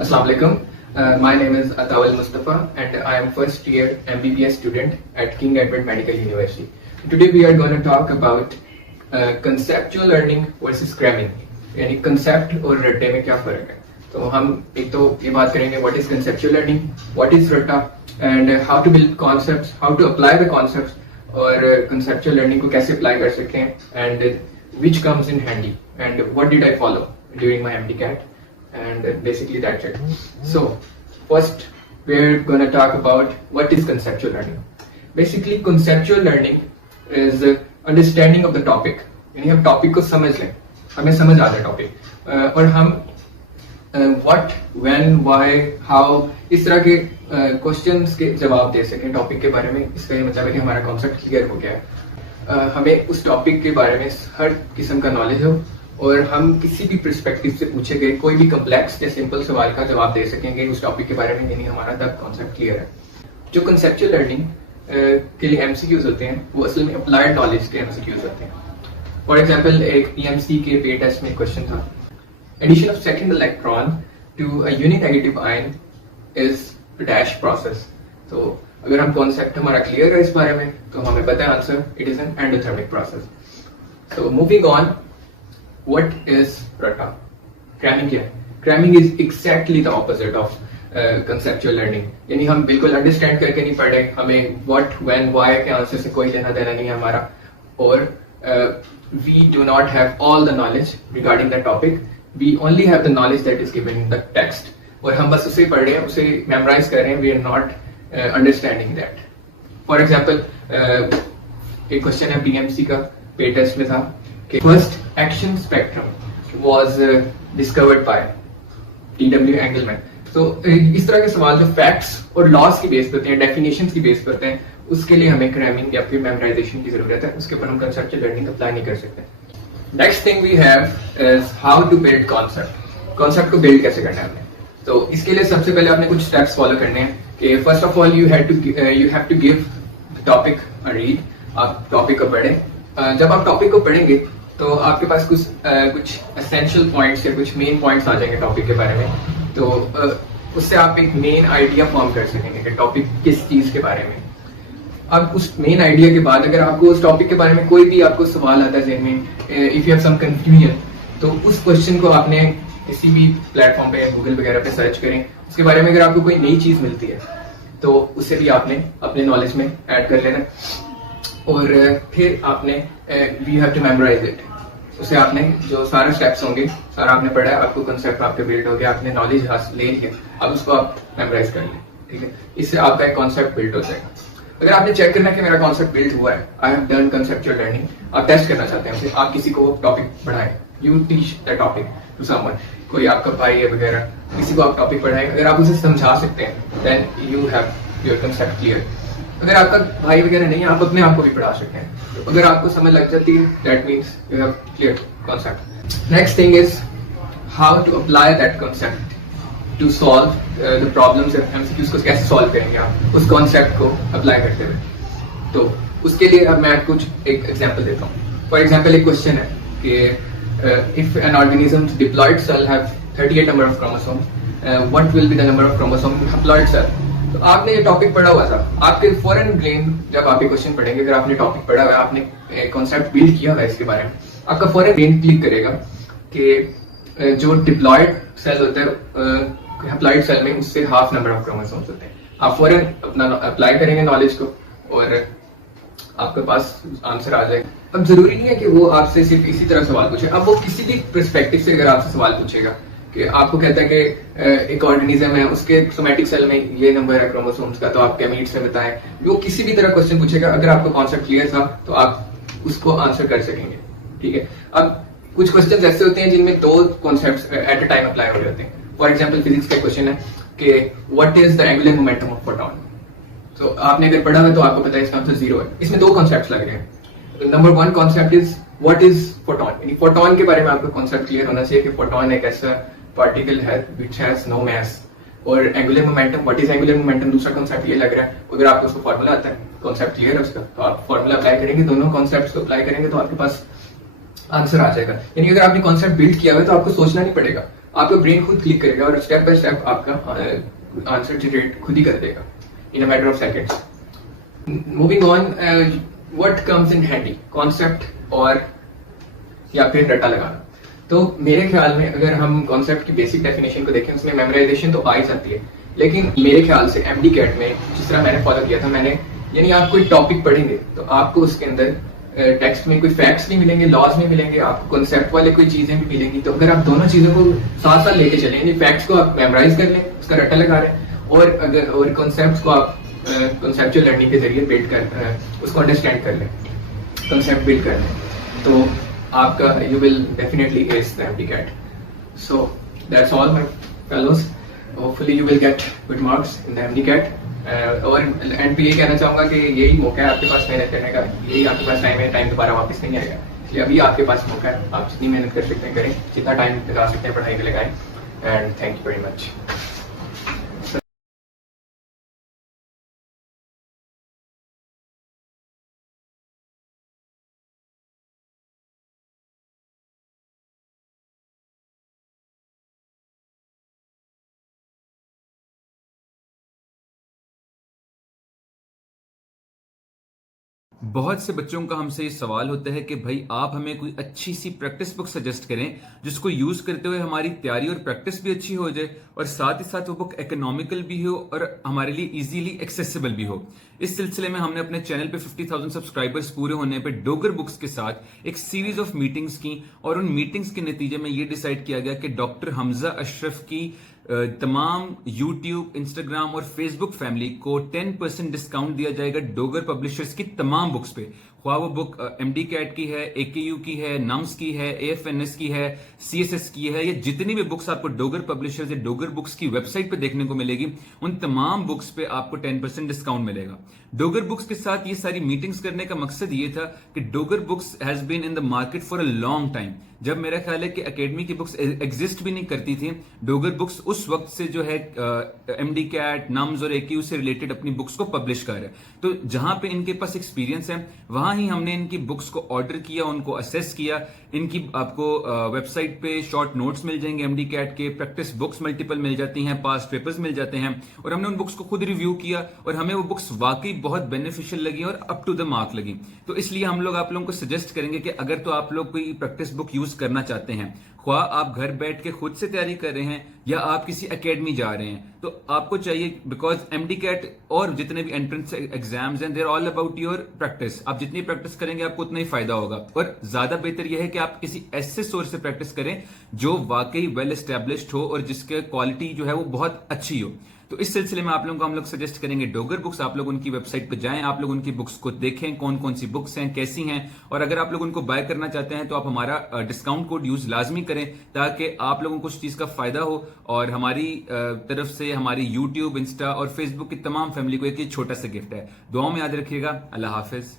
Assalamu alaikum. My name is Atawal Mustafa and I am first year MBBS student at King Edward Medical University. Today we are going to talk about conceptual learning versus cramming. यानी concept और रट्टे में क्या फर्क है. तो हम एक तो ये बात करेंगे what is conceptual learning, what is रट्टा and how to build concepts, how to apply the concepts और conceptual learning को कैसे apply कर सकते हैं and which comes in handy and what did I follow during my MDCAT. And basically that's it. So first we're going to talk about what is conceptual learning. Basically conceptual learning is understanding of the topic. यानी हम topic को समझ लें, हमें समझ आता है topic और हम what, when, why, how इस तरह के क्वेश्चंस के जवाब दे सकें टॉपिक के बारे में. इसका ये मतलब है कि हमारा कॉन्सेप्ट क्लियर हो गया है, हमें उस टॉपिक के बारे में हर किस्म का नॉलेज हो और हम किसी भी पर्सपेक्टिव से पूछे गए कोई भी कॉम्प्लेक्स या सिंपल सवाल का जवाब दे सकेंगे उस टॉपिक के बारे में. यानी हमारा तब कॉन्सेप्ट क्लियर है. जो कंसेप्चुअल लर्निंग के लिए एमसीक्यूज होते हैं वो असल में अप्लाइड नॉलेज के एमसीक्यूज होते हैं. फॉर एग्जांपल एक पीएमसी के पे टेस्ट में क्वेश्चन था, addition of second electron to a unit negative ion is dash process. तो अगर हम कॉन्सेप्ट हमारा क्लियर है इस बारे में तो हमें पता है answer, it is an endothermic process. So moving on, what is रट्टा? cramming क्या है? cramming is exactly the opposite of conceptual learning. यानी हम बिल्कुल अंडरस्टैंड करके नहीं पढ़ रहे, हमें what, when, why के आंसर से कोई लेना देना नहीं है हमारा, और we do not have all the knowledge regarding the topic. We only have the knowledge that is given in the text और हम बस उसे पढ़ रहे हैं, उसे मेमोराइज कर रहे हैं. we are not understanding that. For example एक क्वेश्चन है बीएमसी का पे टेस्ट में था कि first action spectrum was discovered by T W. Engelmann. तो इस तरह के सवाल जो फैक्ट्स और लॉज की बेस करते हैं, डेफिनेशंस की बेस करते हैं, उसके लिए हमें क्रैमिंग या फिर मेमोराइजेशन की जरूरत है. उसके ऊपर हम कंसेप्चुअल लर्निंग अप्लाई नहीं कर सकते. Next thing we have is how to build concept. Concept को बिल्ड कैसे करना है हमें. तो इसके लिए सबसे पहले आपने कुछ स्टेप्स फॉलो करने हैं कि first of all you have to give topic a read. आप टॉपिक को पढ़ें. जब आप टॉपिक को पढ़ेंगे तो आपके पास कुछ एसेंशियल पॉइंट्स या कुछ मेन पॉइंट्स आ जाएंगे टॉपिक के बारे में. तो उससे आप एक मेन आइडिया फॉर्म कर सकेंगे कि टॉपिक किस चीज के बारे में. अब उस मेन आइडिया के बाद अगर आपको उस टॉपिक के बारे में कोई भी आपको सवाल आता है ज़हन में, if you have some confusion, तो उस क्वेश्चन को आपने किसी भी प्लेटफॉर्म पे गूगल वगैरह पे सर्च करें. उसके बारे में अगर आपको कोई नई चीज मिलती है तो उसे भी आपने अपने नॉलेज में ऐड कर लेना और फिर आपने we have to memorise it. उसे आपने जो सारे स्टेप्स होंगे सारा आपने पढ़ा है, आपको कंसेप्ट आपके बिल्ड हो गया, आपने नॉलेज हासिल ले लिया, अब उसको आप मेमोराइज कर लें. ठीक है, इससे आपका एक कॉन्सेप्ट बिल्ड हो जाएगा. अगर आपने चेक करना है कि मेरा कॉन्सेप्ट बिल्ड हुआ है, I have done conceptual learning, आप टेस्ट करना चाहते हैं, फिर आप किसी को टॉपिक पढ़ाएं, you teach the topic to someone. कोई आपका भाई है वगैरह, किसी को आप टॉपिक पढ़ाएं, अगर आप उसे समझा सकते हैं then you have your concept clear. अगर आपका भाई वगैरह नहीं है, आप अपने आप को भी पढ़ा सकते हैं. तो अगर आपको समझ लग जाती है that means you have clear concept. Next thing is how to apply that concept to solve the problems. MCQs को कैसे सॉल्व करेंगे आप उस कॉन्सेप्ट को अप्लाई करते हुए. तो उसके लिए अब मैं कुछ एक एग्जांपल देता हूँ. फॉर एग्जांपल एक क्वेश्चन है कि if an organism diploid cell have 38 number of chromosome, what will be the number of chromosome in diploid cell. तो आपने ये टॉपिक पढ़ा हुआ था, आपके फॉरन ब्रेन जब आप ये क्वेश्चन पढ़ेंगे, अगर आपने टॉपिक पढ़ा हुआ है, आपने कॉन्सेप्ट बिल्ड किया हुआ है इसके बारे में, आपका फॉरन ब्रेन क्लिक करेगा कि जो डिप्लॉयड सेल होता है हैप्लॉयड सेल में उससे हाफ नंबर ऑफ क्रोमोसोम्स होते हैं. आप फॉरन अपना अप्लाई करेंगे नॉलेज को और आपके पास आंसर आ जाएगा. अब जरूरी नहीं है कि वो आपसे सिर्फ इसी तरह सवाल पूछे. अब वो किसी भी पर्सपेक्टिव से अगर आपसे सवाल पूछेगा कि आपको कहता है कि एक ऑर्गेनिज्म है, उसके सोमैटिक सेल में ये नंबर है क्रोमोसोम्स का, तो आप गैमीट्स में बताएं. वो किसी भी तरह क्वेश्चन पूछेगा, अगर आपको कॉन्सेप्ट क्लियर था तो आप उसको आंसर कर सकेंगे. ठीक है. अब कुछ क्वेश्चन ऐसे होते हैं जिनमें दो concepts at a time apply हो जाते हैं. फॉर एग्जाम्पल फिजिक्स का क्वेश्चन है कि what is the angular momentum of photon. तो आपने अगर पढ़ा है तो आपको पता है इसका आंसर 0 है. इसमें दो कॉन्सेप्ट लग रहे हैं. Number one concept is what is photon. Photon के बारे में आपको कॉन्सेप्ट क्लियर होना चाहिए कि फोटॉन एक ऐसा पार्टिकल है which has no mass. और angular momentum, what is angular momentum, दूसरा कॉन्सेप्ट ये लग रहा है. अगर आपको उसको फॉर्मूला आता है, कॉन्सेप्ट क्लियर है उसका, तो आप फॉर्मूला अप्लाई करेंगे, दोनों कॉन्सेप्ट्स को अप्लाई करेंगे तो आपके पास आंसर आ जाएगा। यानी अगर आपने कॉन्सेप्ट बिल्ड किया हुआ है तो आपको सोचना नहीं पड़ेगा, आपका ब्रेन खुद क्लिक करेगा और स्टेप बाय स्टेप आपका आंसर जनरेट खुद ही कर देगा in a matter of seconds. Moving on, what comes in handy, concept और या फिर रट्टा लगाना। तो मेरे ख्याल में अगर हम कॉन्सेप्ट की बेसिक डेफिनेशन को देखें, उसमें मेमोराइजेशन तो आ ही जाती है, लेकिन मेरे ख्याल से एमडी कैट में जिस तरह मैंने फॉलो किया था, मैंने यानी आप कोई टॉपिक पढ़ेंगे तो आपको उसके अंदर टेक्स्ट में कोई फैक्ट्स नहीं मिलेंगे, लॉज नहीं मिलेंगे, आपको कॉन्सेप्ट वाले कोई चीजें भी मिलेंगी। तो अगर आप दोनों चीजों को साथ साथ लेके चलें, यानी फैक्ट्स को आप मेमोराइज कर लें, उसका रट्टा लगा रहे हैं, और कॉन्सेप्ट को आप कॉन्सेप्चुअल लर्निंग के जरिए बिल्ड कर उसको अंडरस्टैंड कर लें, कॉन्सेप्ट बिल्ड कर लें, तो आपका you will definitely ace the MDCAT. So that's all my fellows, hopefully you will get good marks in the MDCAT. और एंड पे ये कहना चाहूंगा कि यही मौका है आपके पास मेहनत करने का, यही आपके पास टाइम है, टाइम दोबारा वापस नहीं आएगा, इसलिए अभी आपके पास मौका है, आप जितनी मेहनत कर सकते हैं करें, जितना टाइम लगा सकते हैं पढ़ाई में लगाएं। And thank you very much. बहुत से बच्चों का हमसे ये सवाल होता है कि भाई आप हमें कोई अच्छी सी प्रैक्टिस बुक सजेस्ट करें जिसको यूज करते हुए हमारी तैयारी और प्रैक्टिस भी अच्छी हो जाए और साथ ही साथ वो बुक इकोनॉमिकल भी हो और हमारे लिए इजीली एक्सेसिबल भी हो। इस सिलसिले में हमने अपने चैनल पे 50,000 सब्सक्राइबर्स पूरे होने पे डोगर बुक्स के साथ एक सीरीज ऑफ मीटिंग्स की और उन मीटिंग्स के नतीजे में ये डिसाइड किया गया कि डॉक्टर हमजा अशरफ की तमाम YouTube, Instagram और Facebook फैमिली को 10% डिस्काउंट दिया जाएगा डोगर पब्लिशर्स की तमाम बुक्स पे, ख्वाह वो बुक एमडी कैट की है, AKU की है, नम्स की है, AFNS की है, CSS की है, या जितनी भी बुक्स आपको डोगर पब्लिशर्स या डोगर बुक्स की वेबसाइट पे देखने को मिलेगी, उन तमाम बुक्स पे आपको 10% डिस्काउंट मिलेगा। डोगर बुक्स के साथ ये सारी मीटिंग्स करने का मकसद ये था कि Dogar books has been in the market for a long time. जब मेरा ख्याल है कि एकेडमी की बुक्स एग्जिस्ट भी नहीं करती थी, डोगर बुक्स उस वक्त से जो है एमडी कैट, नम्स और AKU से रिलेटेड अपनी बुक्स को पब्लिश कर रहे हैं। तो जहां पे इनके पास एक्सपीरियंस है वहां ही हमने इनकी बुक्स को ऑर्डर किया, उनको असेस किया। इनकी आपको वेबसाइट पे शॉर्ट नोट्स मिल जाएंगे, एमडी कैट के प्रैक्टिस बुक्स मल्टीपल मिल जाती हैं, पास्ट पेपर्स मिल जाते हैं, और हमने उन बुक्स को खुद रिव्यू किया और हमें वो बुक्स वाकई बहुत बेनिफिशियल लगी और अप टू द मार्क लगी। तो इसलिए हम लोग आप लोगों को सजेस्ट करेंगे कि अगर तो आप लोग कोई प्रैक्टिस बुक यूज करना चाहते हैं, ख्वाह आप घर बैठ के खुद से तैयारी कर रहे हैं या आप किसी एकेडमी जा रहे हैं, तो आपको चाहिए, बिकॉज एमडी कैट और जितने भी एंट्रेंस एग्जाम्स हैं, they're all about your practice. आप जितनी प्रैक्टिस करेंगे आपको उतना ही फायदा होगा, और ज्यादा बेहतर यह है कि आप किसी ऐसे सोर्स से प्रैक्टिस करें जो वाकई वेल एस्टेब्लिश्ड हो और जिसके क्वालिटी जो है वो बहुत अच्छी हो। तो इस सिलसिले में आप लोगों को हम लोग सजेस्ट करेंगे डोगर बुक्स। आप लोग उनकी वेबसाइट पर जाएं, आप लोग उनकी बुक्स को देखें, कौन कौन सी बुक्स हैं, कैसी हैं, और अगर आप लोग उनको बाय करना चाहते हैं तो आप हमारा डिस्काउंट कोड यूज लाजमी करें ताकि आप लोगों को उस चीज का फायदा हो, और हमारी तरफ से हमारी यूट्यूब, इंस्टा और फेसबुक की तमाम फैमिली को एक छोटा सा गिफ्ट है। दुआओं में याद रखिएगा। अल्लाह हाफिज।